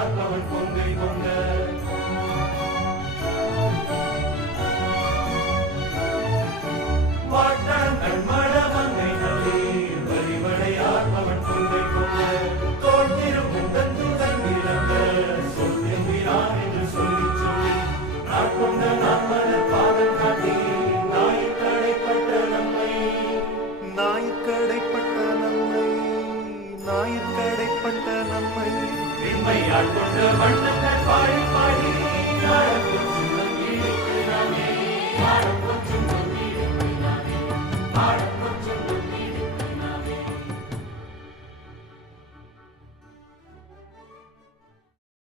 பார்ப்பவன் கொங்கை கொண்ட. வாட்டாங்கள் மடவங்கை நல்லே வழிவடையார்பவன் கொங்கை கொண்ட. தோற்றிருக்கும் தந்துடன் இழந்த சொல்கிறான் என்று சொல்லி சொல்லி நாட்கொண்ட நாட்பட பாதம் காட்டி நாயிற்கடைப்பட்ட நம்மை. நாயிற்கடைப்பட்ட நம்மை நாயிற்கடைப்பட்ட நம்மை. மென்மையாட்கொண்டு வண்ணங்கள் பாடி பாடி நாடப்போற்றும் நாமே நாடப்போற்றும்